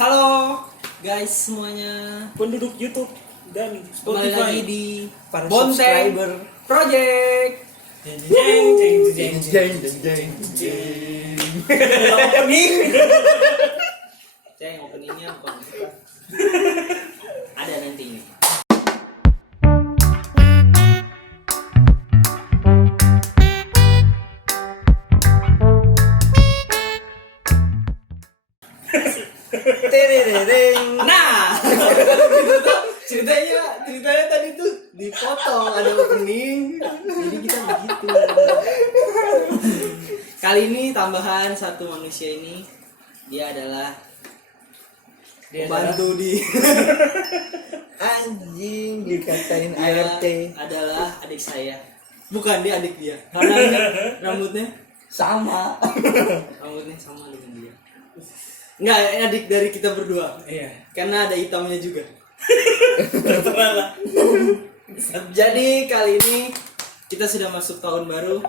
Halo guys semuanya, penduduk YouTube dan kembali Spotify. lagi di para Bonteng subscriber. Project. Opening. Ceng, openingnya bukan kita. Ada nanti ini. Terereng. Nah, ceritanya tadi tuh dipotong, ada opening. Jadi kita begitu. Kali ini tambahan satu manusia ini, dia adalah pembantu di Anjing dikatain dia ART. adalah adik saya. Bukan, dia adik dia. Karena dia rambutnya Sama. sama dengan dia. Enggak, adik dari kita berdua. Iya. Karena ada hitamnya juga. Terserah lah. Jadi kali ini kita sudah masuk tahun baru.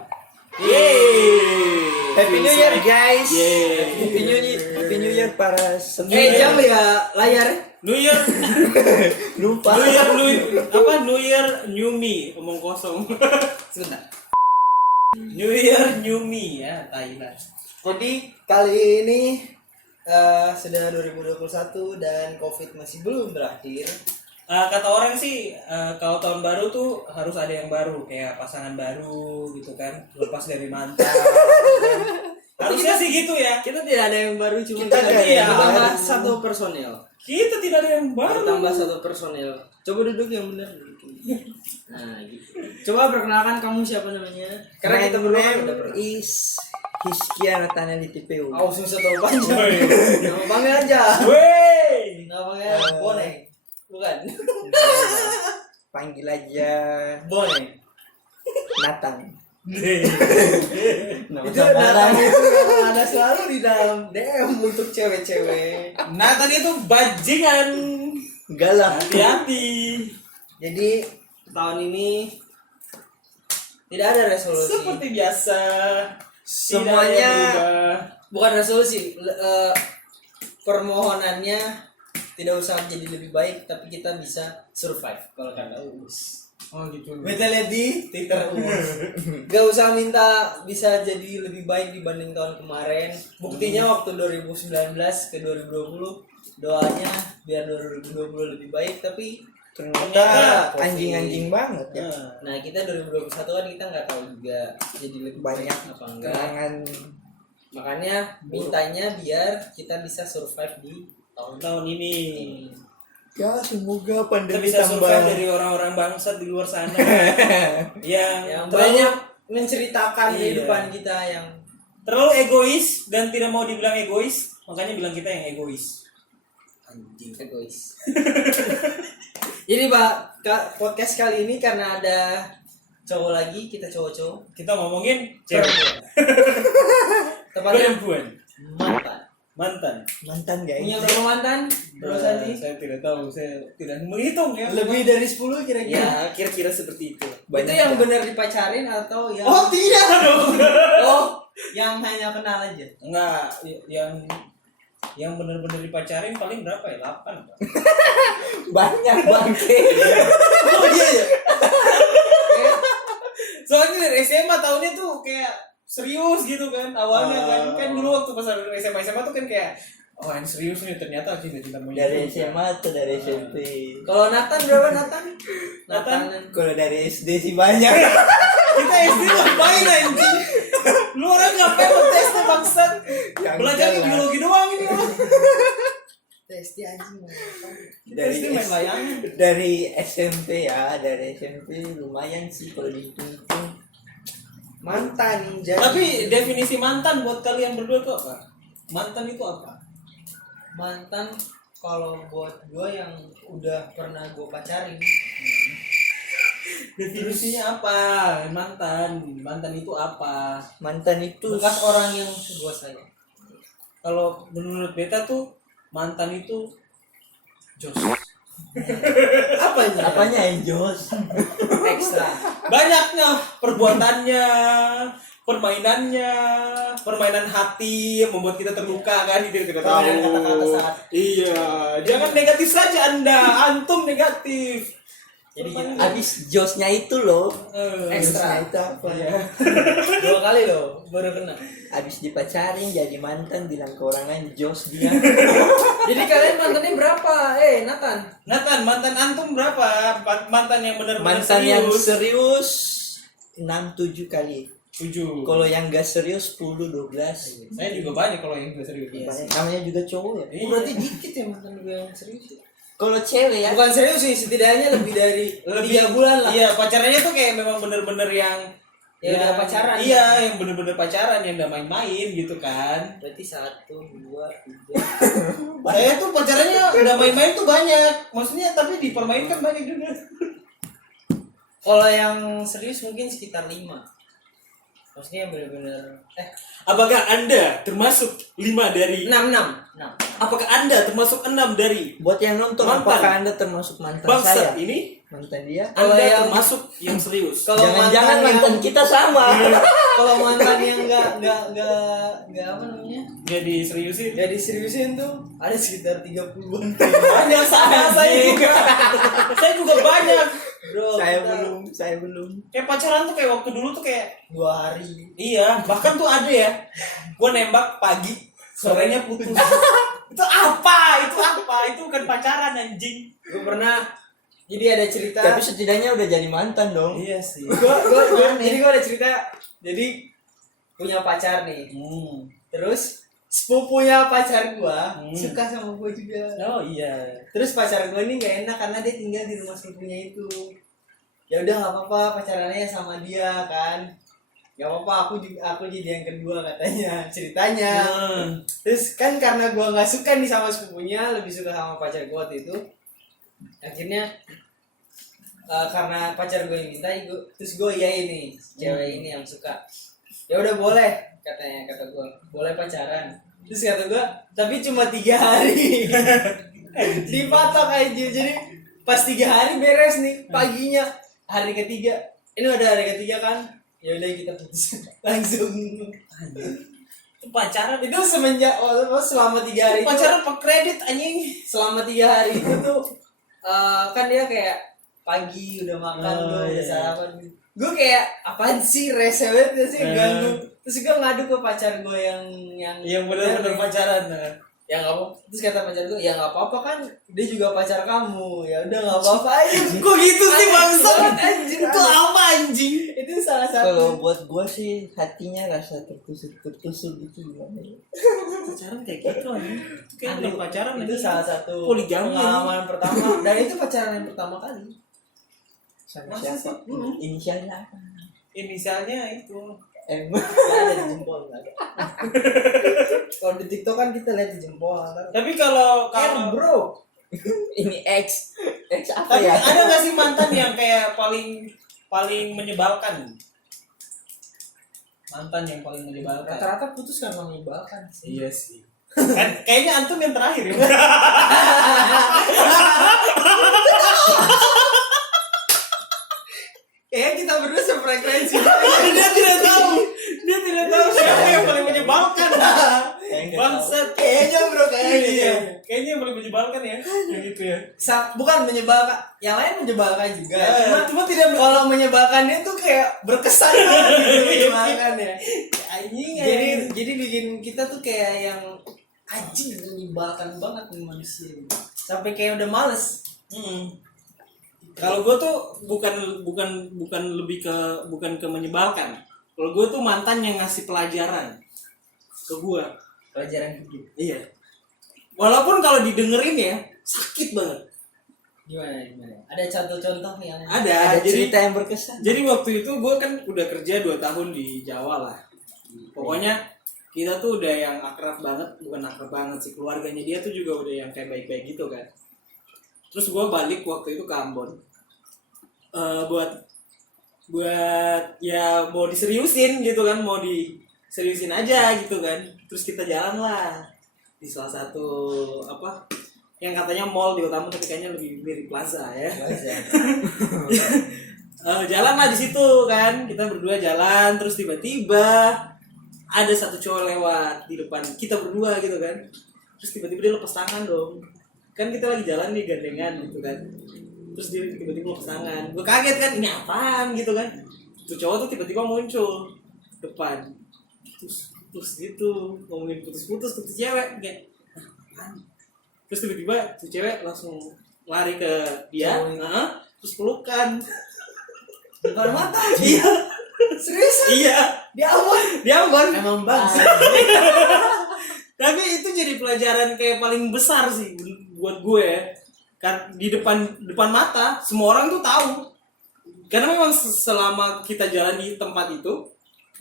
Yeay. Happy New Year guys. Yeay. Happy New Year para Jam ya layar. New Year, lupa. New Year, new me, omong kosong. Sebentar. New Year, new me ya, Thailand. Jadi kali ini sudah 2021 dan COVID masih belum berakhir. Kata orang sih, kalau tahun baru tuh harus ada yang baru, kayak pasangan baru gitu kan, lepas dari mantan. Harusnya sih gitu ya. Kita tidak ada yang baru, cuma Kita ada yang bertambah baru. satu personel. Kita tidak ada yang baru. Bertambah satu personel. Coba duduk yang benar. Nah, gitu. Coba perkenalkan kamu siapa namanya? Karena kita berdua kan udah pernah. is Hiskia Ratana di TPU. Oh, susah tahu panjang. Woi. Nama panggil aja. Wey. Nama panggil Boneng. Bukan. Panggil aja Boneng. Nathan. Nama Itu Nathan samaran. itu yang ada selalu di dalam DM untuk cewek-cewek. Nathan itu bajingan. Galak. Hati-hati. Jadi tahun ini tidak ada resolusi. Seperti biasa. Semuanya Tidak ada yang bukan resolusi, permohonannya tidak usah jadi lebih baik, tapi kita bisa survive kalau kata Uus. berubah. Oh gitu. Kita lihat di Twitter Uus. Gak usah minta bisa jadi lebih baik dibanding tahun kemarin. Buktinya waktu 2019 ke 2020 doanya biar 2020 lebih baik, tapi Ternyata COVID. anjing-anjing banget ya. Nah kita 2021 kan kita nggak tahu juga jadi lebih Banyak baik apa enggak. Kenangan Makanya mintanya biar kita bisa survive di Tahun ini ya semoga kita pandemi bisa tambah. survive dari orang-orang bangsat di luar sana. yang terlalu banyak menceritakan Iya. kehidupan kita yang terlalu egois dan tidak mau dibilang egois, makanya bilang kita yang egois. anjing egois. Jadi podcast kali ini karena ada cowok lagi, kita cowok-cowok. Kita ngomongin cewek. Tepatnya Perempuan. mantan. Mantan. guys. Punya berapa mantan? Bro Sandi? Saya tidak tahu, saya tidak menghitung ya. Lebih dari 10 kira-kira. Ya, kira-kira seperti itu. Itu yang benar dipacarin atau yang Oh, tidak dong. Oh, yang hanya kenal aja. Enggak, yang benar-benar dipacarin paling berapa ya? 8 Pak. Banyak bangke. Oh iya ya. Soalnya dari SMA tahunnya tuh kayak serius gitu kan awalnya kan dulu waktu pas SMA tuh kan kayak oh yang serius nih ternyata cinta monyet Dari SMA atau dari SMP? Kalau Nathan berapa Nathan? Nathan? Kalau dari SD sih banyak. kita SD ngapain anjing lu orang ngapain lo tesnya bangsat Yang belajar jalan. biologi doang ini lo SD anjing. Dari SD main layangan. dari SMP ya, dari SMP lumayan sih kalau dihitung-hitung. Mantan jadi tapi definisi mantan buat kalian berdua tuh apa mantan itu apa mantan kalau buat gue yang udah pernah gue pacarin. definisinya apa mantan itu apa Mantan itu Bekas orang yang gue sayang. kalau menurut beta tuh mantan itu jos Apanya Enjos? ekstra. banyaknya perbuatannya permainannya, permainan hati yang membuat kita terluka kan, itu kita tahu. Permainan kata-kata saat. Iya, jangan negatif saja Anda, antum negatif. Jadi gitu. Habis josnya itu loh. Ekstra. Josnya itu apa ya? 2 kali loh baru kena. Habis dipacarin jadi mantan bilang ke orang lain jos dia. Jadi kalian mantannya berapa? Nathan. Nathan, mantan antum berapa? Mantan yang benar-benar Mantan yang serius. serius 6-7 kali. 7. Kalau yang gak serius 10-12. Saya juga banyak kalau yang gak serius. Banyak. Namanya juga cowok ya. Iya. Berarti dikit ya mantan gue yang serius ya. Kalau cewek ya, Bukan serius sih, setidaknya lebih dari 3 bulan lah. Iya, pacarannya tuh kayak memang bener-bener yang Ya udah pacaran. Iya, yang bener-bener pacaran, yang udah main-main gitu kan. Berarti 1, 2, 3. Saya tuh pacarannya udah main-main tuh banyak. Maksudnya tapi dipermainkan banyak juga. Kalau yang serius mungkin sekitar 5. Maksudnya yang benar-benar Apakah Anda termasuk 5 dari 6. Apakah Anda termasuk 6 dari buat yang nonton, Mantan. apakah Anda termasuk mantan bangsat saya? ini? Mantan dia? Kalau Anda yang- termasuk yang serius. Kalau Jangan-jangan mantan mantan yang- kita sama. Kalau mantan yang enggak apa namanya? Jadi seriusin. Jadi seriusin tuh ada sekitar 30-an. Banyak sama saya juga. Saya juga banyak. Bro, saya belum. Kayak pacaran tuh kayak waktu dulu tuh kayak 2 hari. iya, bahkan tuh ada ya. Gua nembak pagi, sorenya putus. Itu apa? Itu bukan pacaran anjing. Gue pernah jadi ada cerita. Tapi setidaknya udah jadi mantan dong. Iya sih. Jadi gue ada cerita. Jadi punya pacar nih. Terus sepupunya pacar gua suka sama gua juga. Oh iya. Terus pacar gua ini gak enak karena dia tinggal di rumah sepupunya itu. Ya udah nggak apa-apa pacarannya sama dia kan. Gak apa-apa aku jadi yang kedua katanya ceritanya. Terus kan karena gua nggak suka nih sama sepupunya, lebih suka sama pacar gua waktu itu. Akhirnya karena pacar gue yang minta, terus gue iyain nih cewek ini yang suka. Ya udah boleh kata gue, boleh pacaran. Terus kata gue, tapi cuma 3 hari. Dipatok aja. Jadi pas 3 hari beres nih, paginya hari ketiga. Ini udah hari ketiga kan? Ya udah kita putus langsung. Itu pacaran Itu semenjak selama 3 hari itu, pacaran pak kredit anjing. selama 3 hari itu tuh kan dia kayak pagi udah makan tuh, udah sarapan. Gue kayak apaan sih, rese banget sih ganggu. Terus gue ngadu ke pacar gue Yang benar-benar pacaran. Ya nggak apa. Terus kata pacar gue, ya nggak apa-apa kan, dia juga pacar kamu. Ya udah nggak apa-apa aja. Kok gitu sih bangsa? Anjir, Itu apa anjing? itu salah Kalau satu. buat gua sih hatinya rasa tertusuk gitu gimana ya? Pacaran kayak gitu anjing. Itu kayak bukan pacaran Itu anjing. salah satu Poligami. pengalaman pertama. Dan itu pacaran yang pertama kali. Sama Masa siapa? sih? Inisialnya apa? Inisialnya itu. M. Nggak ada di jempol, nggak ada. Kalau di TikTok kan kita lihat di jempol. Tapi kalau Bro. Ini X. X apa tapi ya? ada nggak sih mantan yang kayak paling menyebalkan? Mantan yang paling menyebalkan. Rata-rata putus karena menyebalkan sih. Iya sih. Kan kayaknya antum yang terakhir ya. Kayaknya kita berdua sefrekuensi. Dia tidak tahu siapa yang paling menyebalkan. Bangsat. Kayaknya bro, kayaknya. Iya. Kayaknya yang paling menyebalkan ya. Yang itu ya. Bukan menyebalkan, yang lain menyebalkan juga. Cuma tidak kalau menyebalkan dia tuh kayak berkesan banget gitu menyebalkan ya. anjing. Jadi bikin kita tuh kayak yang anjing menyebalkan banget nih manusia. Sampai kayak udah males. Kalau gue tuh bukan lebih ke bukan ke menyebalkan. Kalau gue tuh mantan yang ngasih pelajaran ke gue. Pelajaran hidup. Iya. Walaupun kalau didengerin ya sakit banget. Gimana? Ada contoh-contoh yang Ada. Ada cerita yang berkesan. Jadi waktu itu gue kan udah kerja 2 tahun di Jawa lah. Pokoknya kita tuh udah yang akrab banget, bukan akrab banget sih, keluarganya dia tuh juga udah yang kayak baik-baik gitu kan. Terus gue balik waktu itu ke Ambon. Buat ya mau diseriusin gitu kan, mau diseriusin aja gitu kan. Terus kita jalan lah di salah satu yang katanya mall di Utama, tapi kayaknya lebih mirip plaza ya. jalan lah di situ kan, kita berdua jalan, terus tiba-tiba ada satu cowok lewat di depan kita berdua gitu kan, terus tiba-tiba dia lepas tangan dong, kan kita lagi jalan nih gandengan gitu kan, terus dia tiba-tiba lepas tangan, gue kaget kan ini apaan gitu kan, tuh cowok tuh tiba-tiba muncul depan, terus gitu ngomongin putus-putus tuh cewek kayak apaan? Terus tiba-tiba tuh cewek langsung lari ke dia, terus pelukan depan mata. iya Serius? iya Di awal. dia aman. Emang bangsa. Tapi itu jadi pelajaran kayak paling besar sih buat gue ya. Kan di depan mata semua orang tuh tahu. Karena memang selama kita jalan di tempat itu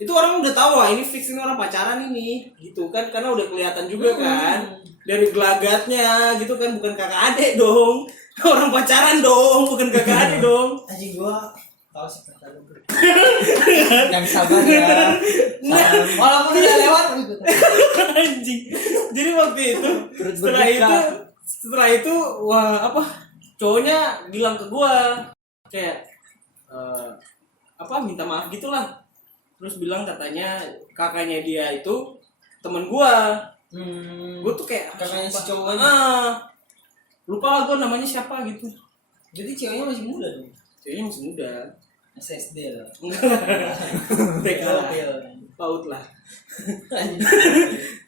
orang udah tahu lah ini fix ini orang pacaran ini gitu kan, karena udah kelihatan juga kan dari gelagatnya gitu kan, bukan kakak adik dong. Orang pacaran dong, bukan kakak adik dong. Anjing gua tahu sih kata lu. Yang sabar ya. Walaupun udah lewat gitu. Anjing. Jadi waktu itu Turut setelah itu wah apa cowoknya bilang ke gua kayak minta maaf gitulah, terus bilang katanya kakaknya dia itu temen gua. Gua tuh kayak Kakaknya si siapa? cowoknya. Lupa lah gua namanya siapa gitu. Jadi ceweknya masih muda dong. Ceweknya masih muda. SSD lah. TK lah. Paut lah.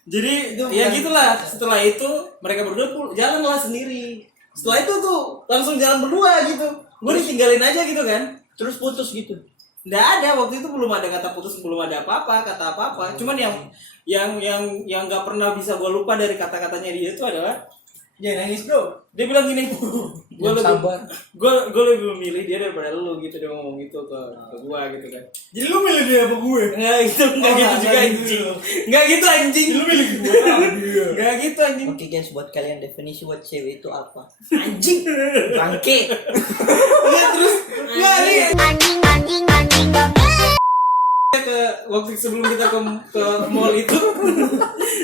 Jadi Itu ya bukan- gitulah. Setelah itu mereka berdua jalan lah sendiri. Setelah itu tuh langsung jalan berdua gitu. Gue ditinggalin aja gitu kan. Terus putus gitu. Nggak ada, waktu itu belum ada kata putus, belum ada kata apa-apa. Cuman yang nggak pernah bisa gue lupa dari kata-katanya dia itu adalah Jangan nangis bro. dia bilang gini, gue Yang sabar. lebih memilih dia daripada lu gitu, dia ngomong gitu ke gue gitu kan. Jadi lu milih dia apa gue? Nggak gitu, nggak Oh, gitu nggak juga gitu. anjing. Nggak gitu anjing. Lu milih gue. Nggak gitu anjing. Oke guys, buat kalian definisi buat cewek itu apa? Anjing. Bangke. Iya terus nggak nih anjing ke waktu sebelum kita ke mall itu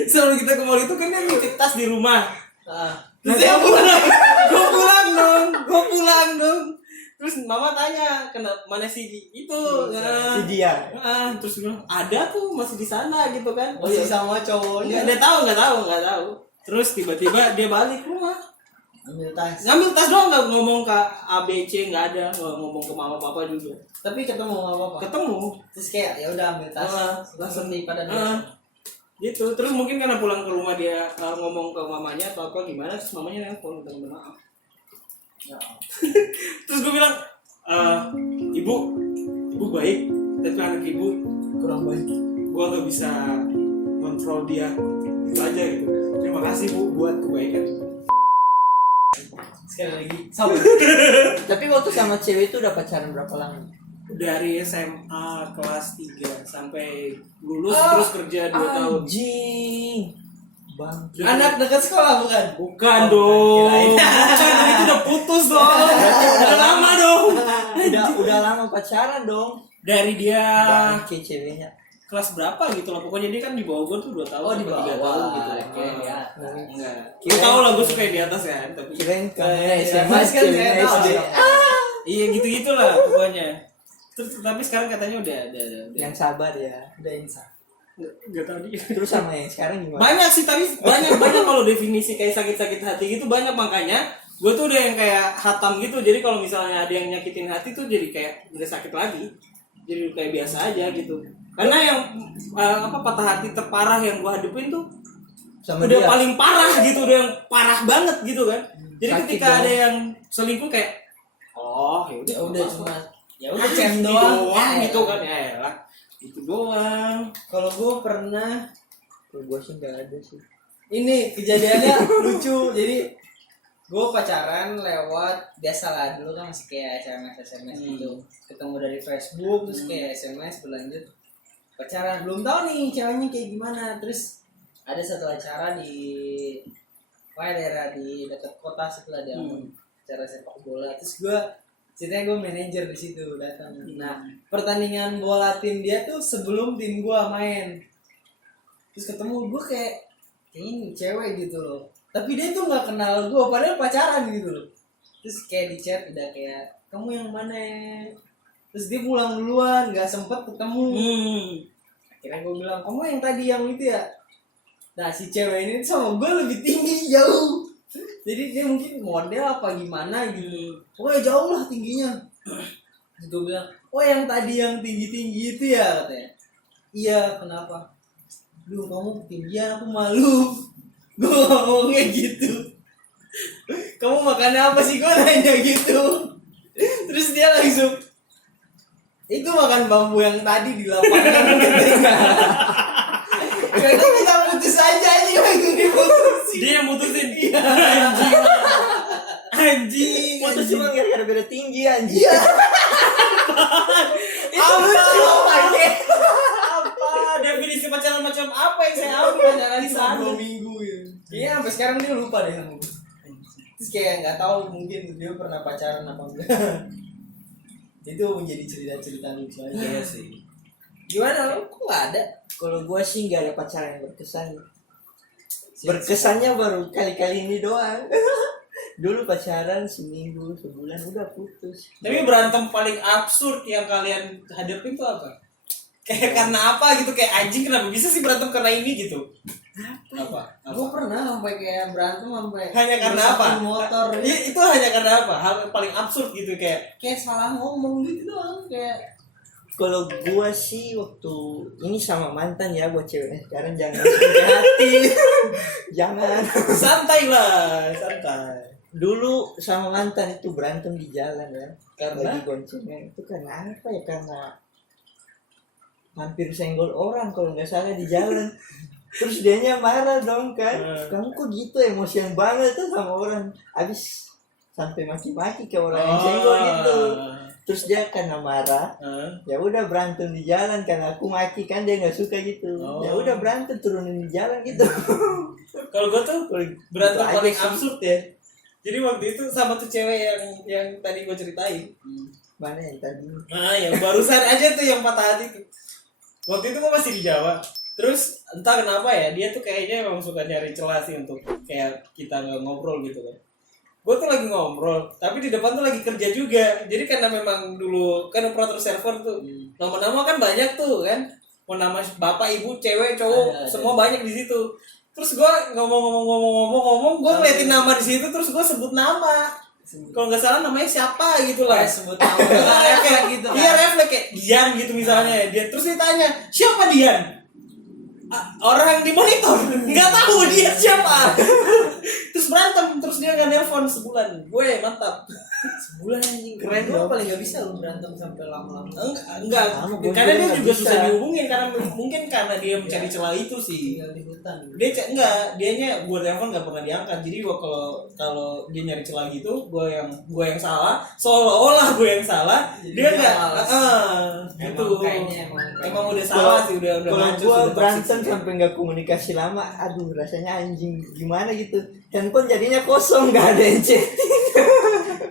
sebelum kita ke mall itu kan dia nitip tas di rumah. Terus dia pulang, gue pulang dong. Terus mama tanya, mana si itu? Si dia. Terus bilang ada tuh masih di sana gitu kan. Masih sama cowoknya. Nggak tahu. Terus tiba-tiba dia balik rumah. Ambil tas. Ngambil tas doang, nggak ngomong ke ABC, nggak ada, nggak ngomong ke mama papa juga. Tapi ketemu sama apa? Ketemu. Terus kayak ya udah ambil tas. Langsung nih pada Gitu. Terus mungkin karena pulang ke rumah dia ngomong ke mamanya atau apa gimana, terus mamanya nelfon minta maaf. Ya. Terus gue bilang, ibu baik, tapi anak ibu Kurang baik. gue gak bisa kontrol dia, itu aja gitu. Terima kasih bu buat kebaikan. Sekali lagi. Sama. Tapi waktu sama cewek itu udah pacaran berapa lama? Dari SMA kelas 3 sampai lulus terus kerja 2 tahun. Anjing. Bangke. Anak dekat sekolah bukan? Bukan Oh, dong. kirain. Bukan, itu udah putus dong. Udah lama dong. Udah lama pacaran dong. Dari dia Bangke ceweknya. kelas berapa gitu lah. Pokoknya dia kan di bawah gue tuh 2 tahun Oh, di sampai 3 bawah. tahun gitu. Oke, ya. Enggak. Kirain- Gue tau lah gue suka yang di atas kan. Tapi Kirain kamu Iya, SMA Mas kan ceweknya saya tahu. SD. iya gitu-gitulah pokoknya. Terus tapi sekarang katanya udah. Yang sabar ya. Udah insaf. Enggak tahu dia. Terus sama yang sekarang gimana? Banyak sih, tapi banyak kalau definisi kayak sakit-sakit hati gitu banyak, makanya gue tuh udah yang kayak hatam gitu. Jadi kalau misalnya ada yang nyakitin hati tuh jadi kayak udah sakit lagi, jadi kayak biasa aja gitu. Karena yang patah hati terparah yang gue hadepin tuh Sama udah dia. paling parah gitu, udah yang parah banget gitu kan. Jadi Sakit ketika dong. ada yang selingkuh kayak Ya udah cuma ya udah cem cem doang. gitu kan, ya elah itu doang. Kalau gue pernah Gue sih nggak ada sih. ini kejadiannya lucu. Jadi gue pacaran lewat biasalah, dulu kan masih kayak SMS gitu, ketemu dari Facebook terus kayak SMS berlanjut pacaran, belum tahu nih ceweknya kayak gimana. Terus ada satu acara di daerah di dekat kota setelah dia acara sepak bola. Terus gue ceritanya gue manajer di situ datang. Nah pertandingan bola tim dia tuh sebelum tim gue main. Terus ketemu gue kayak ini cewek gitu loh, tapi dia tuh nggak kenal gue padahal pacaran gitu loh. Terus kayak di chat udah kayak kamu yang mana, terus dia pulang duluan, nggak sempet ketemu. Akhirnya gue bilang, kamu yang tadi yang itu ya. Nah si cewek ini sama gue lebih tinggi jauh, jadi dia mungkin model apa gimana gitu. Pokoknya jauh lah tingginya. Terus gue bilang, oh yang tadi yang tinggi-tinggi itu ya katanya. Iya, kenapa? Duh kamu ketinggian, aku malu. Gue ngomongnya gitu. Kamu makannya apa sih? Gue nanya gitu. Terus dia langsung, itu makan bambu yang tadi di lapangan. Kayaknya kita putus aja nih, langsung diputusin. Dia yang mutusin. Iya. Anjing. Foto cuma gara-gara beda tinggi anjing. Iya. Itu lucu, anjing. Apa definisi pacaran macam apa yang saya ambil pacaran di sana? 2 minggu gitu. Kayaknya sampai sekarang dia lupa deh sama gue. Terus kayak nggak tahu mungkin dia pernah pacaran apa enggak. Itu menjadi cerita-cerita lucu aja. Iya sih. Gimana lu? Kok nggak ada? Kalau gua sih nggak ada pacaran yang berkesan. Berkesannya baru kali-kali ini doang. Dulu pacaran seminggu, sebulan udah putus. Tapi berantem paling absurd yang kalian hadapin tuh apa? Kayak karena apa gitu, kayak anjing kenapa bisa sih berantem karena ini gitu? Apa? Gue pernah sampai kayak berantem sampai Hanya karena apa? rusakin motor. Itu hanya karena apa? Hal yang paling absurd gitu kayak Kayak salah ngomong gitu doang kayak. Kalau gua sih waktu ini sama mantan ya, buat ceweknya sekarang jangan langsung ke hati. Jangan. santai lah, santai. Dulu sama mantan itu berantem di jalan ya. Karena? Lagi boncengan itu karena apa ya? Karena hampir senggol orang kalau nggak salah di jalan. Terus dianya marah dong kan. Kamu kok gitu, emosian banget tuh sama orang. Abis sampai maki-maki ke orang yang senggol gitu. Terus dia karena marah, ya udah berantem di jalan karena aku maki kan, dia nggak suka gitu. Ya udah berantem turunin di jalan gitu. Kalau gue tuh berantem Itu aja paling sih. absurd ya. Jadi waktu itu sama tuh cewek yang tadi gue ceritain. Mana yang tadi? Nah, yang barusan aja tuh yang patah hati tuh. Waktu itu gue masih di Jawa. Terus entah kenapa ya, dia tuh kayaknya emang suka nyari celah sih untuk kayak kita nggak ngobrol gitu kan. Gue tuh lagi ngobrol, tapi di depan tuh lagi kerja juga. Jadi karena memang dulu kan operator server tuh, nama-nama kan banyak tuh kan. Mau nama bapak, ibu, cewek, cowok, semua banyak di situ. Terus gue ngomong, gue ngeliatin nama di situ, terus gue sebut nama. Kalau nggak salah namanya siapa gitu lah. Kayak sebut nama kayak gitu kan. Iya, refleks kayak Dian gitu misalnya. Dia terus ditanya, "Siapa Dian?" Orang di monitor nggak tahu dia siapa. Terus berantem, terus dia nggak nelpon sebulan. Gue mantap. Sebulan anjing. Keren Gue dong. paling nggak bisa lu berantem sampai lama-lama. Enggak, Sama, gue karena dia nggak juga bisa. susah dihubungin karena mungkin karena dia mencari celah itu sih. Tinggal di hutan. Enggak, dianya gue telepon nggak pernah diangkat. Jadi gua kalau dia nyari celah gitu, gue yang salah, seolah-olah gue yang salah. Jadi Dia dia nggak, malas. gitu. Emang kayaknya Emang udah salah sih, udah Kalau ngancur, gua sudah berantem toxic sih. sampai nggak komunikasi lama, aduh rasanya anjing gimana gitu. Handphone jadinya kosong, nggak ada yang chatting.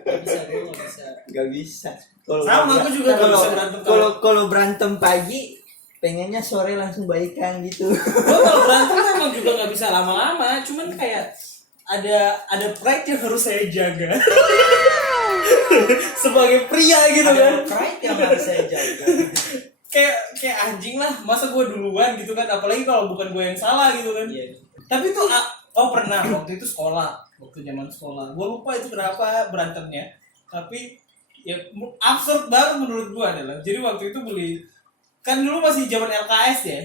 Gak bisa, gue gak bisa. Nggak bisa. Kalau Sama, aku juga nggak bisa berantem Kalau berantem pagi, pengennya sore langsung baikan gitu. Gue kalau berantem emang juga nggak bisa lama-lama, cuman kayak ada pride yang harus saya jaga sebagai pria gitu kan. Pride yang harus saya jaga. Kayak anjing lah, masa gue duluan gitu kan, apalagi kalau bukan gue yang salah gitu kan. Iya. Tapi tuh pernah waktu itu waktu zaman sekolah, gue lupa itu kenapa berantemnya, tapi ya absurd banget menurut gue adalah, jadi waktu itu beli, kan dulu masih zaman LKS ya.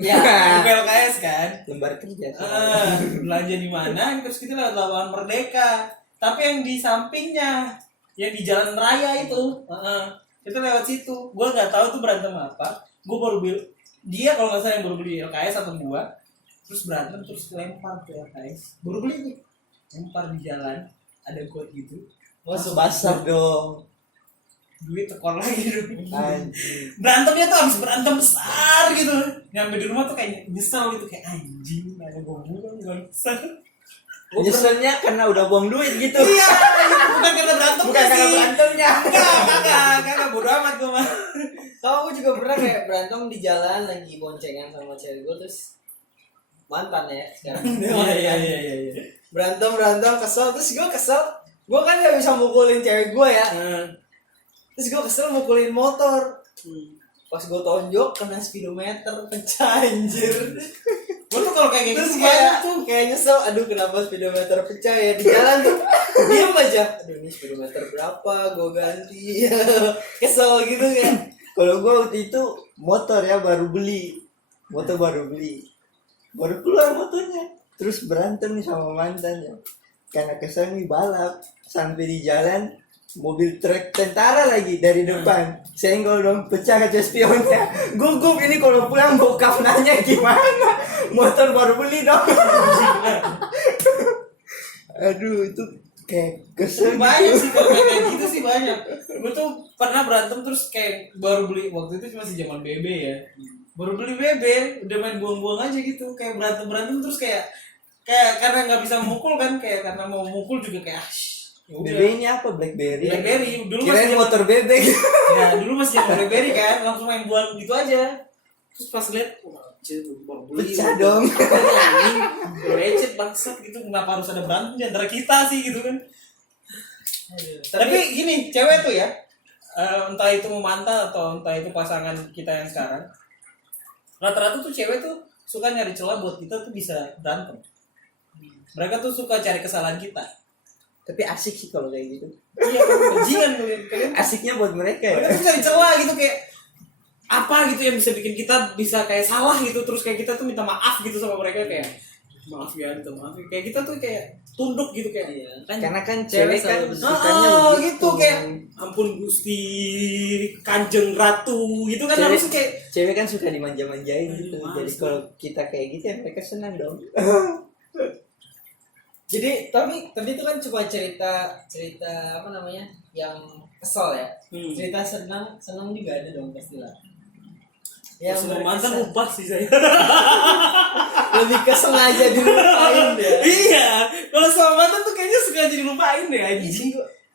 Ya. Buku LKS kan. Lembar kerja. Belanja di mana? Terus kita lewat lapangan Merdeka. Tapi yang di sampingnya, yang di jalan raya itu, kita lewat situ. Gue nggak tahu tuh berantem apa. Gue baru beli, dia kalau nggak salah yang baru beli LKS atau gua. Terus berantem, terus lempar ke LKS. Baru beli nih, lempar di jalan. Ada got gitu. Masuk basah dong. Duit tekor lagi dulu. Anjing. Berantemnya tuh habis berantem besar gitu. Nyampe di rumah tuh kayak nyesel gitu, kayak anjing, ada gue buang gak besar. Nyeselnya karena udah buang duit gitu. Iya, bukan karena berantem Bukan karena sih. berantemnya. Kakak bodo amat gue mah. Sama gue juga pernah kayak berantem di jalan lagi boncengan sama cewek gue, terus mantan ya sekarang. Iya. Berantem kesel, terus gue kesel. Gue kan gak bisa mukulin cewek gue ya. Terus gue kesel mukulin motor. Pas gue tonjok kena speedometer pecah anjir. Gue tuh kalau kayak Terus gitu kayak nyesel, aduh kenapa speedometer pecah ya di jalan tuh. Diam aja. Aduh ini speedometer berapa? Gue ganti. Kesel gitu kan. Kalau gue waktu itu motor ya baru beli. Baru keluar motornya. Terus berantem nih sama mantannya. Karena kesel nih balap. Sampai di jalan mobil truk tentara lagi dari depan. Senggol dong, pecah kaca spionnya. Gugup ini kalau pulang bokap nanya gimana. Motor baru beli dong. Aduh itu kayak kesel banyak gitu. sih kalau kayak gitu sih banyak. Gue tuh pernah berantem terus kayak baru beli, waktu itu masih zaman BB ya. Baru beli BB, udah main buang-buang aja gitu, kayak berantem terus kayak karena nggak bisa mukul kan, kayak karena mau mukul juga kayak ya udah. BB ini apa? Blackberry? BlackBerry dulu Kirain masih motor bebek. ya dulu masih zaman BlackBerry kan, langsung main buang gitu aja. Terus pas lihat, wah, baru beli. Pecah dong. Anjing, lecet bangsat gitu, kenapa harus ada berantem di antara kita sih gitu kan. Tapi gini, cewek tuh ya, entah itu mantan atau entah itu pasangan kita yang sekarang, rata-rata tuh cewek tuh suka nyari celah buat kita tuh bisa berantem. Mereka tuh suka cari kesalahan kita. Tapi asik sih kalau kayak gitu. Iya, bajingan tuh kalian. Asiknya buat mereka ya. Mereka tuh cari celah gitu, kayak apa gitu yang bisa bikin kita bisa kayak salah gitu, terus kayak kita tuh minta maaf gitu sama mereka, kayak maaf ya, minta maaf. Kayak kita tuh kayak tunduk gitu kayak. Iya, Karena kan cewek kan selalu sukanya gitu kayak ampun Gusti Kanjeng Ratu gitu kan, Cewek- harus kayak cewek kan suka dimanja-manjain gitu. Males Jadi kalau kita kayak gitu ya mereka senang dong. Jadi tapi itu kan cuma cerita apa namanya yang kesel ya. Cerita senang juga ada dong pastilah. Yang semua mantan berkesan. ubah sih saya. Lebih ke sengaja dilupain deh. Iya, kalau sama mantan tuh kayaknya suka jadi lupain deh anjing.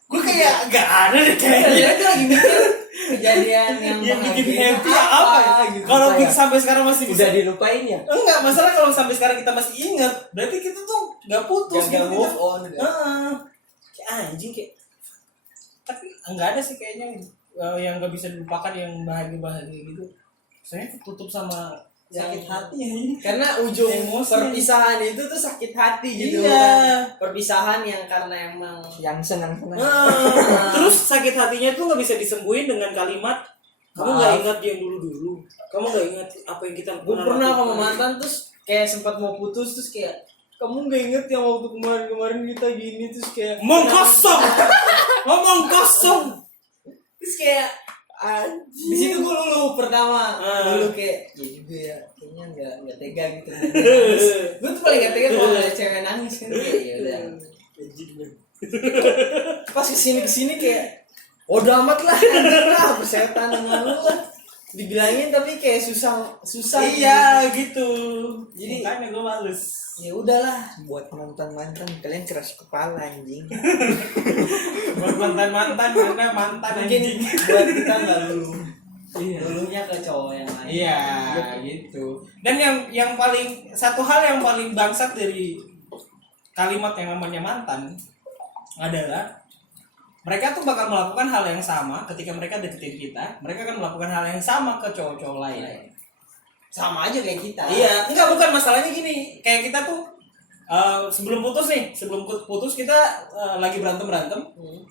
Gue kayak gak ada deh kayaknya. Dia tuh lagi mikir kejadian yang bikin bahagia happy apa ya? gitu. Kalau Kayak sampai sekarang masih bisa. Udah dilupain ya. Enggak, masalah kalau sampai sekarang kita masih ingat, berarti kita tuh gak putus Gagal gitu. move on gitu. Kayak anjing kayak. Tapi enggak ada sih kayaknya yang gak bisa dilupakan yang bahagia-bahagia gitu. Saya tutup sama sakit hati ya. Karena ujung Emosi. perpisahan itu tuh sakit hati gitu Iya. kan. Perpisahan yang karena emang Yang senang-senang. Terus sakit hatinya tuh nggak bisa disembuhin dengan kalimat kamu nggak Maaf. ingat yang dulu, kamu nggak ingat apa yang kita gue pernah sama lakukan. mantan terus kayak sempat mau putus terus kayak kamu nggak inget yang waktu kemarin kita gini terus kayak Ngomong kosong, ngomong kosong. terus kayak di situ gue lulu pertama dulu kayak ya juga ya kayaknya nggak tega gitu gue tuh paling nggak tega kalau ada cewek nangis kan kayak ya udah pas kesini kayak udah amat lah anjing lah bersetan dengan lu lah dibilangin tapi kayak susah Iya gitu. Jadi- makanya gue males. ya udahlah Buat mantan-mantan kalian keras kepala anjing. Buat mantan mana mantan mungkin anjing. buat kita nggak lulu Iya. lulunya ke cowok yang lain Iya, gitu. Dan yang paling satu hal yang paling bangsat dari kalimat yang namanya mantan adalah mereka tuh bakal melakukan hal yang sama ketika mereka deketin kita. Mereka akan melakukan hal yang sama ke cowok-cowok lain. sama aja kayak kita Iya, enggak, bukan masalahnya gini. Kayak kita tuh sebelum putus kita lagi berantem.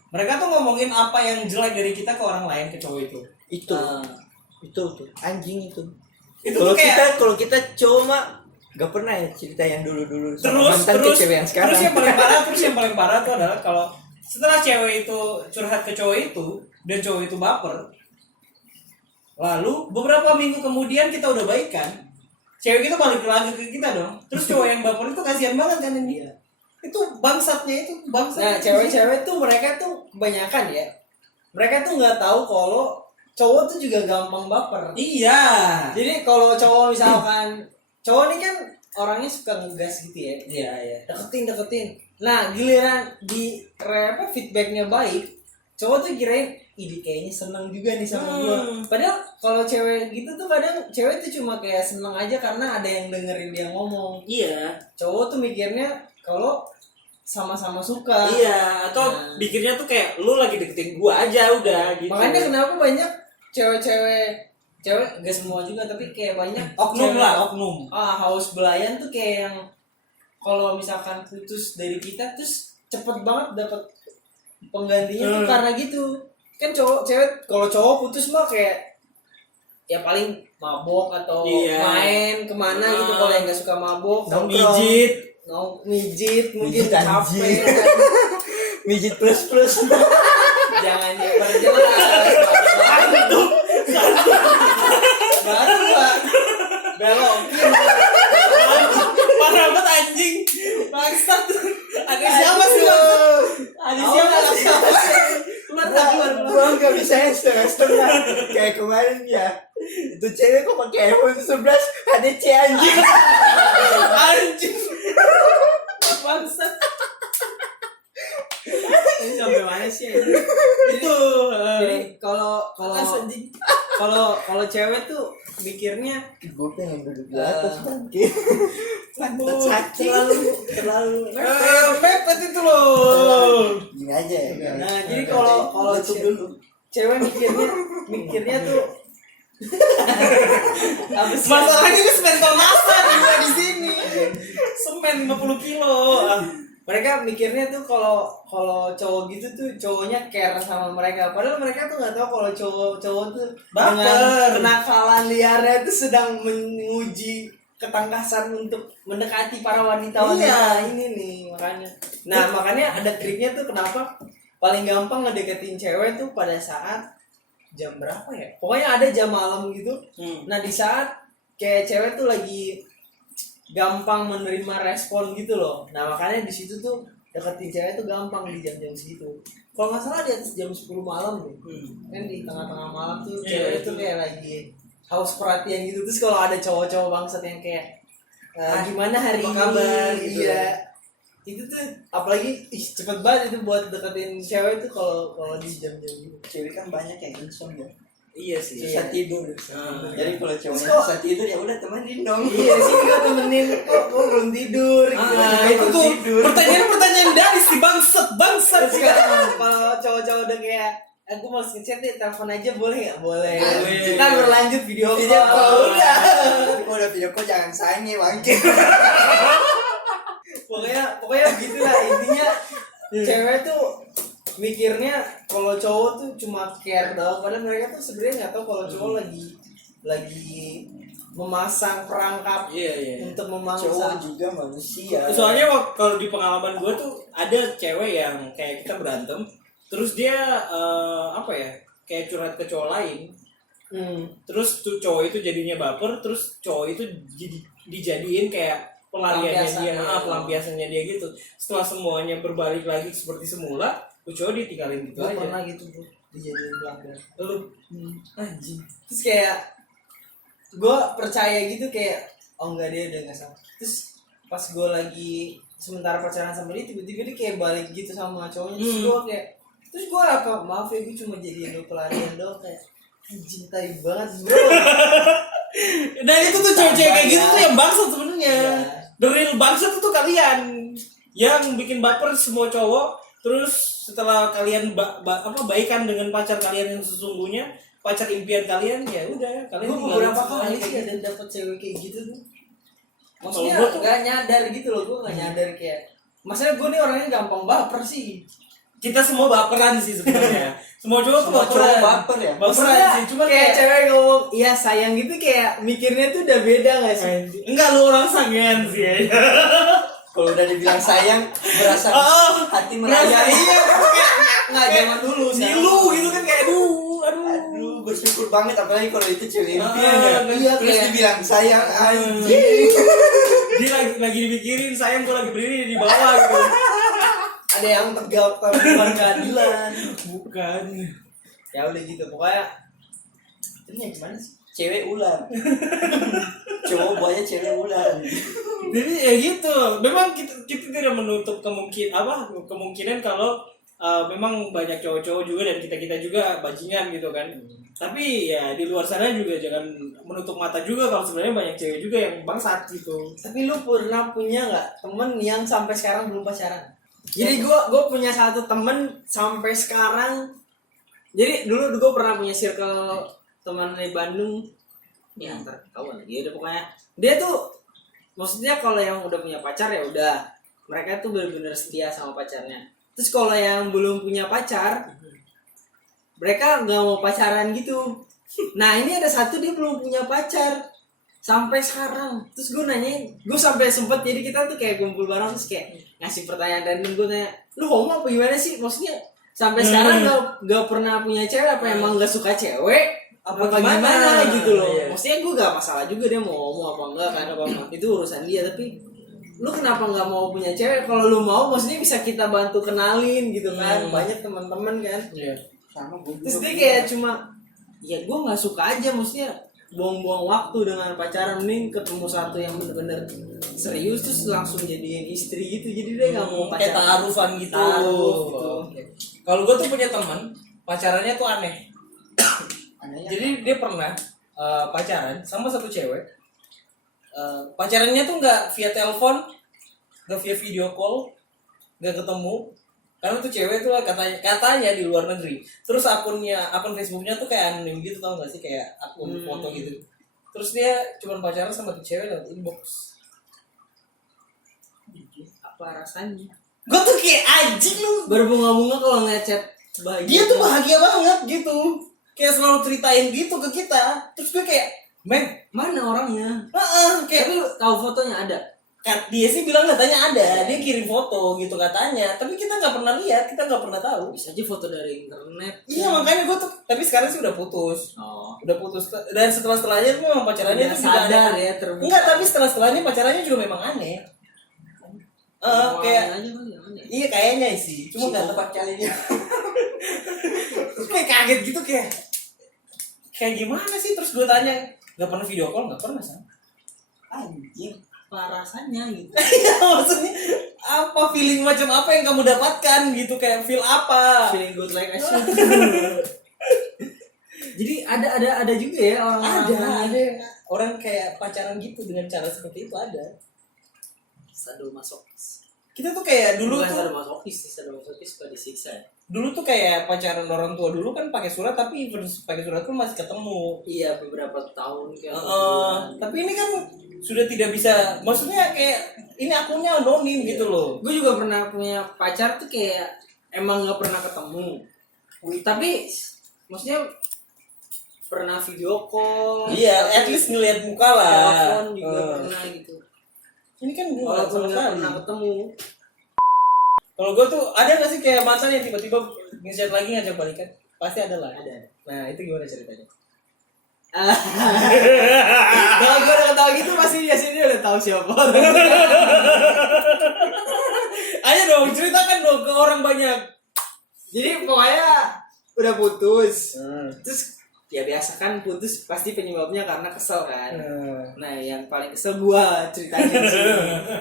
Mereka tuh ngomongin apa yang jelek dari kita ke orang lain, ke cowok itu. Itu Ah. itu tuh anjing itu. Itu Kalau tuh kayak kalau kita cowok mah gak pernah ya cerita yang dulu sama mantan ke terus cewek yang sekarang. yang paling parah tuh adalah kalau setelah cewek itu curhat ke cowok itu dan cowok itu baper, lalu beberapa minggu kemudian kita udah baikan, cewek itu balik lagi ke kita dong, terus cowok yang baper itu kasihan banget kan ini. Itu bangsatnya itu bangsat. nah cewek-cewek tuh mereka tuh kebanyakan ya mereka tuh nggak tahu kalau cowok tuh juga gampang baper Iya. jadi kalau cowok misalkan cowok ini kan orangnya suka ngegas gitu ya Iya. deketin nah giliran di feedbacknya baik cowok tuh kirain ide kayaknya seneng juga nih sama gua padahal kalau cewek gitu tuh kadang cewek tuh cuma kayak seneng aja karena ada yang dengerin dia ngomong Iya. cowok tuh mikirnya kalau sama-sama suka. Iya, atau Nah. pikirnya tuh kayak lu lagi deketin gua aja udah gitu. Makanya kenapa banyak cewek gak semua juga tapi kayak banyak oknum cewek- lah, oknum. haus belayan tuh kayak yang kalau misalkan putus dari kita terus cepet banget dapat penggantinya tuh karena gitu kan cewek kalau cowok putus mah kayak ya paling mabok atau Iya. main kemana gitu kalau yang nggak suka mabok Nongkrong. mijit mungkin Mijit capek anjing. Mijit plus. jangan diperjelas baru pak belokin Parah banget anjing. bangsat Ada siapa sih? ada siapa keluar Gua nggak bisa yang setengah-setengah. Kayak kemarin ya. Itu cewek kok pakai iPhone 11 HTC anjing. Anjing. bangsat ini sampai mana sih ini? Itu. Jadi kalau anjing. kalau cewek tuh mikirnya Gue pengen duduk di atas bangke. Pantat sakit. terlalu Mepet itu loh. Gini aja ya. nah jadi kalau tutup dulu. cewek mikirnya tuh apa sih Masalahnya ini semen tonasan juga di sini. Semen 50 kilo. mereka mikirnya tuh kalau cowok gitu tuh cowoknya care sama mereka padahal mereka tuh nggak tahu kalau cowok tuh Baper. dengan kenakalan liarnya tuh sedang menguji ketangkasan untuk mendekati para wanita Iya. ini nih makanya ada triknya tuh kenapa paling gampang ngedeketin cewek tuh pada saat jam berapa ya pokoknya ada jam malam gitu nah di saat kayak cewek tuh lagi gampang menerima respon gitu loh. Nah makanya di situ tuh deketin cewek tuh gampang di jam-jam segitu. Kalau nggak salah di atas jam 10 malam nih. Kan di tengah-tengah malam tuh cewek tuh kayak lagi haus perhatian gitu. Terus kalau ada cowok-cowok bangsat yang kayak gimana hari apa ini? kabar gitu. Iya. Itu tuh apalagi cepet banget itu buat deketin cewek tuh kalau di jam-jam gitu. Cewek kan banyak yang insomnia. Iya sih. Susah tidur. Jadi kalau cowoknya Kok- susah tidur ya udah temenin dong. Iya sih gue temenin kok belum tidur gitu. Itu tuh pertanyaan dari si bangsat. Terus kalau cowok-cowok udah kayak aku mau ngechat deh telepon aja boleh nggak boleh Boleh. kita berlanjut video Video call call udah. Kalau udah video call jangan sange bangke. pokoknya begitulah intinya cewek tuh mikirnya kalau cowok tuh cuma care doang padahal mereka tuh sebenarnya nggak tahu kalau cowok lagi memasang perangkap Iya. untuk Cowok memangsa juga manusia. Soalnya kalau di pengalaman gue tuh ada cewek yang kayak kita berantem, terus dia kayak curhat ke cowok lain, terus tuh cowok itu jadinya baper, terus cowok itu dijadiin kayak pelariannya dia, pelampiasannya dia gitu. Setelah semuanya berbalik lagi seperti semula, tuh cowok ditinggalin gitu gue aja. pernah gitu bro dijadiin pelanggan Lu anjing. terus kayak gue percaya gitu kayak oh enggak dia udah nggak sama terus pas gue lagi sementara pacaran sama dia tiba-tiba dia kayak balik gitu sama cowoknya terus gue apa maaf ya gue cuma jadiin lu pelarian doang kayak anjing tai banget bro. Dan itu tuh cewek-cewek kayak gitu tuh yang bangsat sebenarnya. Iya. The real bangsat itu kalian yang bikin baper semua cowok. Terus setelah kalian baikan dengan pacar kalian yang sesungguhnya, pacar impian kalian, ya udah kalian Gue tinggalin beberapa semuanya kali kayak sih gitu. ada dapet cewek kayak gitu tuh maksudnya Kalau gua tuh- nggak nyadar gitu loh gue nggak nyadar kayak maksudnya gue nih orangnya gampang baper sih Kita semua baperan sih sebenarnya. Semua cowok tuh Semua cowok baperan. baper ya. Baperan maksudnya sih, cuma kayak cewek ngomong iya sayang gitu kayak mikirnya tuh udah beda nggak sih enggak lu orang sangean sih ya. Kalau udah dibilang sayang, berasa Oh, hati merasa merayap. iya nggak zaman dulu nilu gitu kan kayak aduh. Aduh, bersyukur banget apalagi kalau itu cewek impian Ah, ya. iya, Terus kayak- dibilang sayang anjing. Dia lagi dipikirin sayang gue lagi berdiri di bawah gitu. ada yang tegak tapi bukan keadilan Bukan. ya udah gitu pokoknya ini gimana sih Cewek ular. Cowok buahnya cewek ular. Jadi ya gitu. Memang kita tidak menutup kemungkinan kalau memang banyak cowok-cowok juga dan kita juga bajingan gitu kan. Tapi ya di luar sana juga jangan menutup mata juga kalau sebenarnya banyak cewek juga yang bangsat gitu. tapi lu pernah punya nggak temen yang sampai sekarang belum pacaran Jadi gue punya satu temen sampai sekarang. Jadi dulu gue pernah punya circle teman dari Bandung. Ya ntar ketahuan lagi udah pokoknya. Dia tuh maksudnya kalau yang udah punya pacar ya udah, mereka tuh benar-benar setia sama pacarnya. Terus kalau yang belum punya pacar, mereka nggak mau pacaran gitu. Nah ini ada satu dia belum punya pacar sampai sekarang. Terus gue nanya, gue sampai sempet jadi kita tuh kayak kumpul bareng terus kayak ngasih pertanyaan random. Gue tanya, lu homo apa gimana sih? Maksudnya sampai sekarang nggak pernah punya cewek, apa emang nggak suka cewek? Apa gimana gitu loh? Iya. Maksudnya gue gak masalah juga dia mau homo apa enggak kan, apa itu urusan dia. Tapi lu kenapa nggak mau punya cewek? Kalau lu mau, maksudnya bisa kita bantu kenalin gitu kan. Banyak teman-teman kan. Iya. Sama gue. Terus dia kayak cuma, ya gue nggak suka aja, maksudnya buang-buang waktu dengan pacaran. Mending ketemu satu yang bener-bener serius terus langsung jadiin istri gitu. Jadi dia nggak mau Kayak pacaran. taarufan gitu. Taaruf gitu. Oke. Kalau gue tuh punya teman pacarannya tuh aneh. Anehnya Jadi dia pernah pacaran sama satu cewek. Pacarannya tuh nggak via telepon, nggak via video call, nggak ketemu. Karena tuh cewek tuh katanya di luar negeri. Terus akun Facebooknya tuh kayak anonim gitu, tau gak sih, kayak akun foto gitu. Terus dia cuma pacaran sama tuh cewek lewat inbox. Apa rasanya? Gue tuh kayak anjing lu. Berbunga-bunga kalau ngechat bahagia. Dia tuh bahagia banget gitu. Kayak selalu ceritain gitu ke kita. Terus gue kayak, men, Mana orangnya? kayak Tapi lu tahu fotonya ada? dia sih bilang katanya ada, dia kirim foto gitu katanya, tapi kita nggak pernah lihat, kita nggak pernah tahu. Bisa aja foto dari internet. Iya makanya gue tuh, tapi sekarang sih udah putus, Oh. dan setelahnya tuh memang pacarannya Udah tuh juga sadar aneh. ya, terbuka. Enggak, tapi setelahnya pacarannya juga memang aneh. Kayak aja kali ya, aneh. iya kayaknya sih, cuma nggak tepat kalinya. Kayak kaget gitu, kayak gimana sih? Terus gue tanya, nggak pernah video call, nggak pernah sama. anjing. Apa rasanya gitu? Iya maksudnya apa, feeling macam apa yang kamu dapatkan gitu, kayak feel apa? Feeling good like I should. Jadi ada juga ya orang-orang Ada orang kayak pacaran gitu dengan cara seperti itu ada. sadomasokis. Kita tuh kayak dulu Bukan tuh sadomasokis suka disiksa. dulu tuh kayak pacaran orang tua dulu kan pakai surat, tapi pakai surat pun masih ketemu. Iya, beberapa tahun kayak Tapi ini kan sudah tidak bisa, maksudnya kayak ini akunnya anonim gitu loh. Gue juga pernah punya pacar tuh kayak emang nggak pernah ketemu. Tapi maksudnya pernah video call. Iya, at least ngelihat muka lah. Telepon juga pernah gitu. Ini kan gue Walaupun sama nggak sekali. pernah ketemu. Kalau gue tuh ada nggak sih kayak mantan yang tiba-tiba ngechat lagi ngajak balikan? Pasti ada lah. Ada. Nah itu gimana ceritanya? Kalau gue udah ketawa gitu pasti dia udah tahu siapa orang. Ayo dong ceritakan dong ke orang banyak. Jadi pokoknya udah putus. Terus ya biasa kan putus pasti penyebabnya karena kesel kan. Nah yang paling kesel gue ceritanya di sini.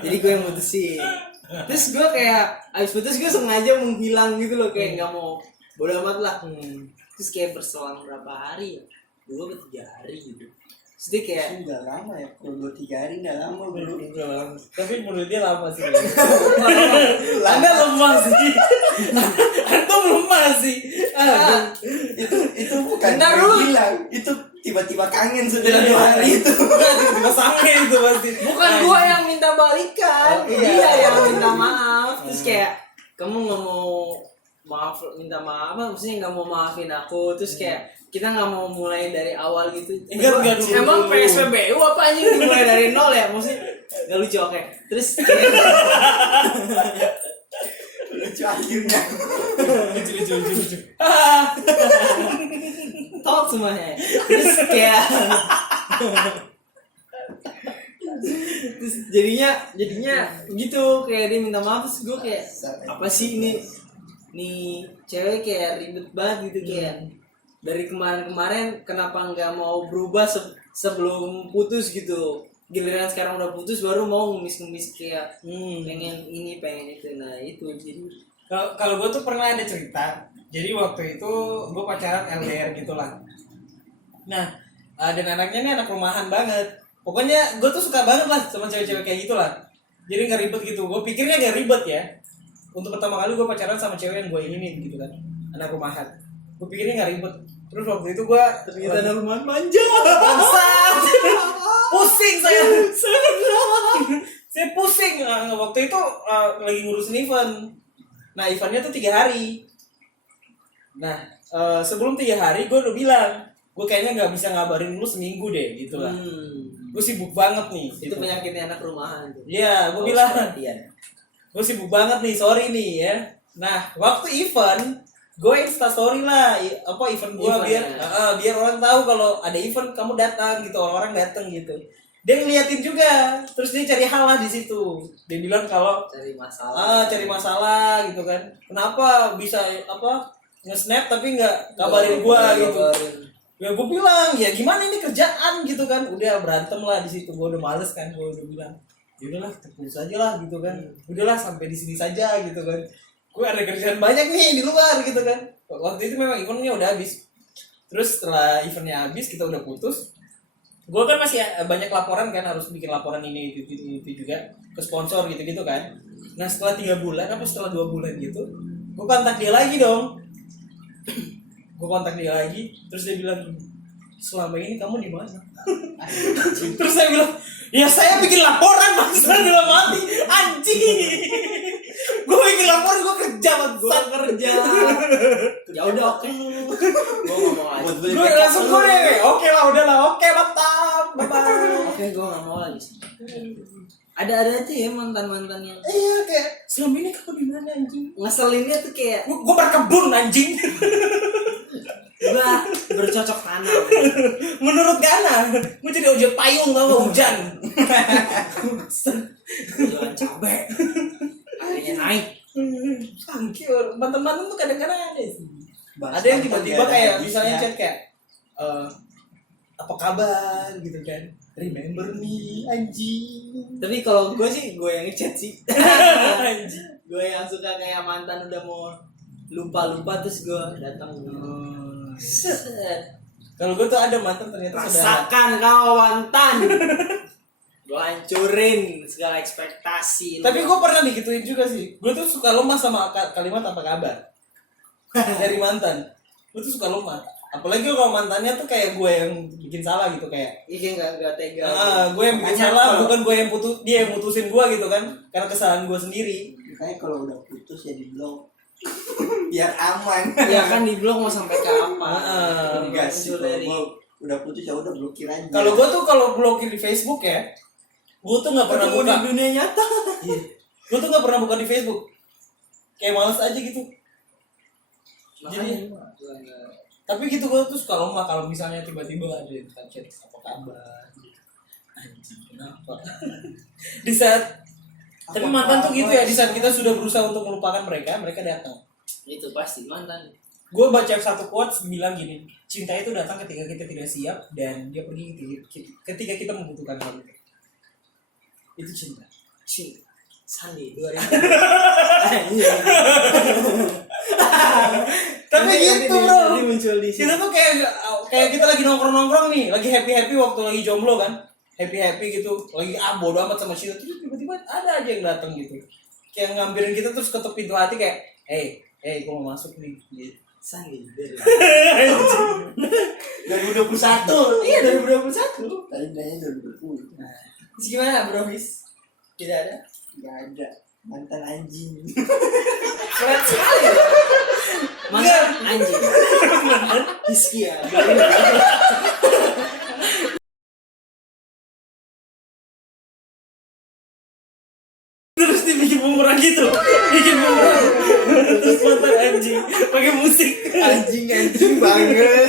Jadi gue yang mutusin. Terus gue kayak abis putus gue sengaja menghilang gitu loh, kayak nggak mau, bodo amat lah. Terus kayak berselang berapa hari ya, 2 ke 3 hari gitu. Terus dia kayak Udah lama ya, kalau 2-3 hari udah lama bro. Tapi menurut dia lama sih. Anda lemah sih. Antum lemah sih. Itu bukan Bentar gue dulu. hilang, itu tiba-tiba kangen setelah 2 hari itu. Enggak tiba-tiba sange itu pasti. bukan gue yang minta balikan, Oh, iya. dia yang minta maaf. Terus kayak kamu nggak mau minta maaf, maksudnya nggak mau maafin aku. Terus kayak kita nggak mau mulai dari awal gitu. Enggak dulu. Emang PSBBU apa anjing dimulai dari nol ya? Maksudnya nggak lucu, oke. Terus kayak, Lucu akhirnya. Lucu. talk semuanya. Terus kayak terus jadinya gitu, kayak dia minta maaf. Terus gue kayak apa sih ini nih cewek kayak ribet banget gitu, kayak dari kemarin kenapa nggak mau berubah sebelum putus gitu, giliran sekarang udah putus baru mau ngemis kayak pengen ini pengen itu. Nah itu jadi Kalau gue tuh pernah ada cerita. Jadi waktu itu gue pacaran LDR gitulah. Nah, dan anaknya ini anak rumahan banget. Pokoknya gue tuh suka banget lah sama cewek-cewek kayak gitulah. Jadi nggak ribet gitu. Gue pikirnya nggak ribet ya. untuk pertama kali gue pacaran sama cewek yang gue inginin gitu kan, anak rumahan. Gue pikirnya nggak ribet. Terus waktu itu gue Ternyata anak rumahan manja. bangsat. Pusing saya. Saya pusing. Waktu itu lagi ngurusin event. Nah eventnya tuh 3 hari. Nah sebelum 3 hari gue udah bilang, gue kayaknya nggak bisa ngabarin lu seminggu deh gitu lah. Gue sibuk banget nih. Itu penyakitnya anak rumahan tuh. Iya, gue bilang gue sibuk banget nih, sorry nih ya. Nah waktu event gue insta story lah apa event gue biar orang tahu kalau ada event kamu datang gitu, orang datang gitu. Dia ngeliatin juga, terus dia cari hal lah di situ. Dia bilang kalau cari masalah gitu kan, kenapa bisa apa nge-snap tapi nggak kabarin gue gitu. Ya gue bilang ya gimana ini kerjaan gitu kan, udah berantem lah di situ. Gue udah males kan, gue udah bilang ya udahlah terus aja lah gitu kan, udahlah sampai di sini saja gitu kan. Gue ada kerjaan banyak nih di luar gitu kan. Waktu itu memang eventnya udah habis. Terus setelah eventnya habis kita udah putus. Gue kan masih banyak laporan kan, harus bikin laporan ini itu juga ke sponsor gitu kan. Nah setelah 3 bulan apa setelah 2 bulan gitu, gue kontak dia lagi dong. Gue kontak dia lagi, terus dia bilang selama ini kamu di mana? Terus saya bilang ya saya bikin laporan maksudnya dalam hati anjing. Gue bikin laporan, gue kerja Ya udah oke. Gue nggak mau lagi. gue langsung gue deh oke lah udahlah oke mantap bye bye. Oke, gue nggak mau lagi. Ada aja ya mantan yang Iya kayak selama ini kamu di mana anjing? ngeselinnya tuh kayak Gue berkebun anjing. gue bercocok tanam. Menurut Gana, gue jadi ojek payung tau gak hujan. Jualan cabe. Harganya naik. Tangkil, mantan-mantan tuh kadang-kadang ada sih. Ada yang tiba-tiba kayak misalnya chat kayak apa kabar gitu kan, remember me anjing. Tapi kalau gue sih gue yang ngechat sih. Anjing. Gue yang suka kayak mantan udah mau lupa terus gue datang. Kalau gue tuh ada mantan ternyata saudara. Rasakan kau mantan. Gue hancurin segala ekspektasi. Tapi gue pernah digituin juga sih. Gue tuh suka lemah sama kalimat apa kabar dari mantan. Gue tuh suka lemah. Apalagi kalau mantannya tuh kayak gue yang bikin salah gitu kayak. Iya nggak tega. Gue yang bikin salah, bukan gue yang dia yang mutusin gue gitu kan, karena kesalahan gue sendiri. Makanya kalau udah putus ya di blok. Biar aman. Ya kan di blog mau sampai kapan? Enggak sih. Muncul dari Udah putus ya udah blokir aja. Kalau gue tuh kalau blokir di Facebook ya, gue tuh nggak pernah buka di dunia nyata. Gue tuh nggak pernah buka di Facebook, kayak males aja gitu. Jadi, tapi gitu gue tuh suka lemah kalau misalnya tiba-tiba ada chat apa kabar. Anjing kenapa? Di saat tapi mantan tuh gitu ya, di saat kita sudah berusaha untuk melupakan mereka datang. Itu pasti mantan. Gue baca satu quotes bilang gini, cinta itu datang ketika kita tidak siap dan dia pergi ketika kita membutuhkan hal itu. Itu cinta. Sandi 2000. Tapi gitu bro. Nanti muncul di sini. Kita tuh kayak kita lagi nongkrong nih, lagi happy waktu lagi jomblo kan, happy gitu, lagi bodo amat sama cinta, terus tiba-tiba ada aja yang datang gitu, kayak ngambilin kita terus ketuk pintu hati kayak, gue mau masuk nih. Gitu. Sandi 2021. Iya 2021. Tadi nanya 2020. Nah, terus gimana bro His? Tidak ada? Enggak ada. Mantan anjing. Keren sekali. Mantan anjing. Hizki ya. Terus dibikin bumerang gitu, bikin bumerang, terus mantan anjing, pakai musik. Anjing banget.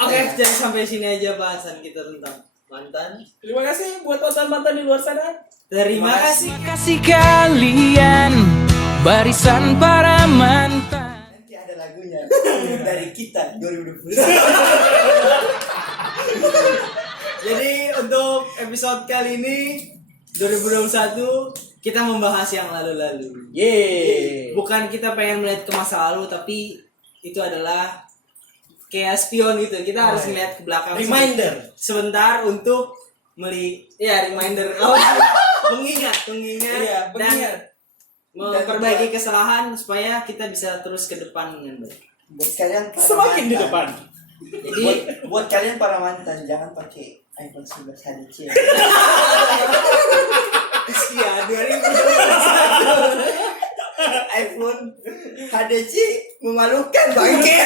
Oke, jadi sampai sini aja bahasan kita tentang mantan. Terima kasih buat mantan-mantan di luar sana. Terima kasih. Kasih kalian barisan para mantan. Nanti ada lagunya dari kita 2020. Jadi untuk episode kali ini 2021 kita membahas yang lalu-lalu. Yeay. Bukan kita pengen melihat ke masa lalu, tapi itu adalah kayak spion gitu. Kita harus melihat ke belakang Reminder. sebentar untuk reminder. mengingat Iya, dan mengingat. memperbaiki kesalahan supaya kita bisa terus ke depan dengan baik. Buat kalian para Semakin di mantan. depan. Jadi Buat kalian para mantan jangan pakai iPhone 11 HDC. ya 2021 iPhone HDC memalukan bangke.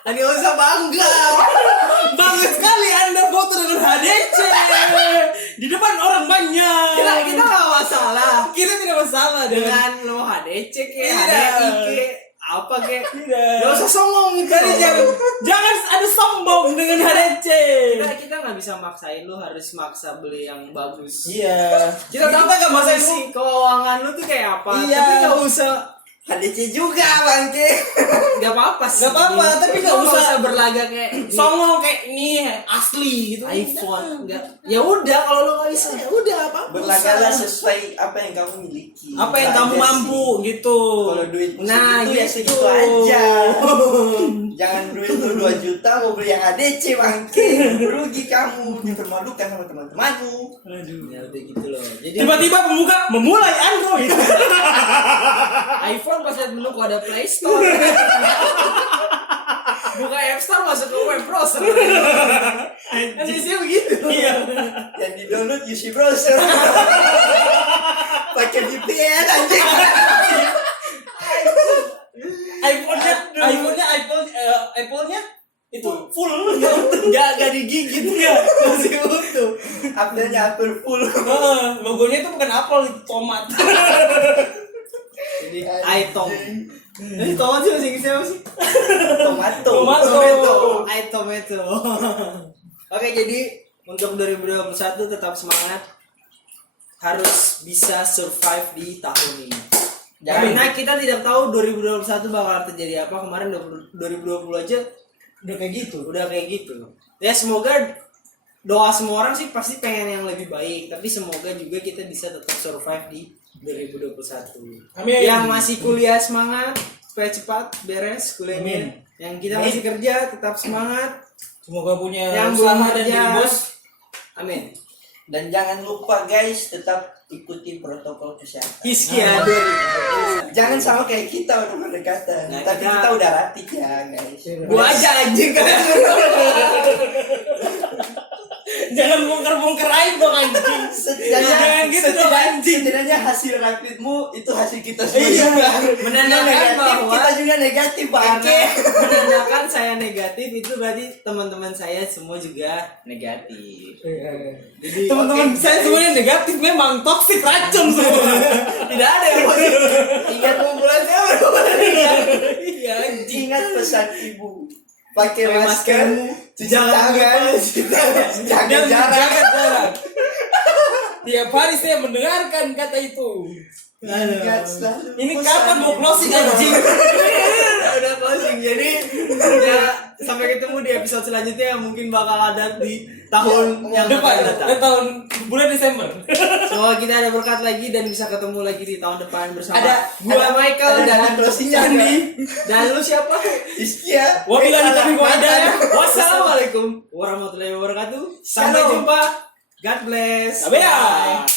dan nggak usah bangga. Bangga sekali Anda foto dengan HDC di depan orang banyak. Kita nggak masalah Kita tidak masalah dengan dengan lo HDC ke Tidak. HDI ke apa ke. tidak. Gak usah songong gitu. Jadi jangan ada sombong dengan HDC. Kita nggak bisa maksain lu harus maksa beli yang bagus. Iya. Kita tahu nggak maksain sih keuangan lu tuh kayak apa. Iya. Tapi nggak usah. HDC juga bangke. Gak apa-apa sih. Nggak apa-apa, tapi nggak Lu usah berlagak kayak songong kayak ini asli gitu. iPhone. Enggak. Ya udah kalau lu nggak bisa ya udah apa. Berlagaklah sesuai apa yang kamu miliki. Apa yang Itu kamu aja mampu sih. gitu. Kalau duit Nah, segitu ya gitu. segitu aja. Jangan duit lu 2 juta mau beli yang HDC bangke. Rugi kamu, dipermalukan sama teman-temanmu. Ya udah gitu loh. Jadi Tiba-tiba pembuka memulai Android. iPhone pas lihat menu kok ada Play Store. Buka App Store masuk ke web browser. Kan biasanya begitu. Iya. Yang di download UC browser. Pakai VPN anjing. iPhone-nya itu full. Gak digigit ya. Masih utuh. Apelnya apel full. Logonya itu bukan apel, itu tomat. Jadi iTom. Ini tomat sih masih siapa sih? Tomato. Tomato. Oke, jadi untuk 2021 tetap semangat. Harus bisa survive di tahun ini. Karena kita tidak tahu 2021 bakal terjadi apa. Kemarin 2020 aja udah kayak gitu. Ya semoga doa semua orang sih pasti pengen yang lebih baik, tapi semoga juga kita bisa tetap survive di 2021. Amin. Yang masih kuliah semangat supaya cepat beres kuliahnya. Amin. Yang kita masih kerja tetap semangat. Semoga punya Yang belum usaha dan kerja, jadi bos. amin. Dan jangan lupa guys, tetap ikuti protokol kesehatan. Hiski ada. Jangan sama kayak kita udah berdekatan. Nah, Tapi kita udah ratik ya guys. Gua aja anjing kan. Jangan bongkar-bongkar aib dong anjing. Jangan gitu dong anjing. Setidaknya hasil rapidmu itu hasil kita semua Iya. juga. Menandakan Negatif, bahwa kita juga negatif bangke. menandakan saya negatif itu berarti teman-teman saya semua juga negatif. Jadi Teman-teman saya semuanya negatif, memang toksik racun semua. tidak ada yang positif. Ingat kumpulan saya Iya anjing. Ingat pesan ibu. Pakai Pakai masker, masker, cuci jangan tangan, jaga Dan jarak. jaga jarak. Tiap hari saya mendengarkan kata itu. Ingat selalu Ini pesan kapan mau ibu. closing anjing? udah closing. Jadi ya sampai ketemu di episode selanjutnya yang mungkin bakal ada di tahun yang Depan, akan datang. tahun bulan Desember. Semoga kita ada berkat lagi dan bisa ketemu lagi di tahun depan bersama Ada Michael ada dan closingnya Sandi. Dan lu siapa? Iskia. Wabillahi taufiq wal hidayah. Wassalamualaikum warahmatullahi wabarakatuh. Sampai Shalom. jumpa. God bless. Abea.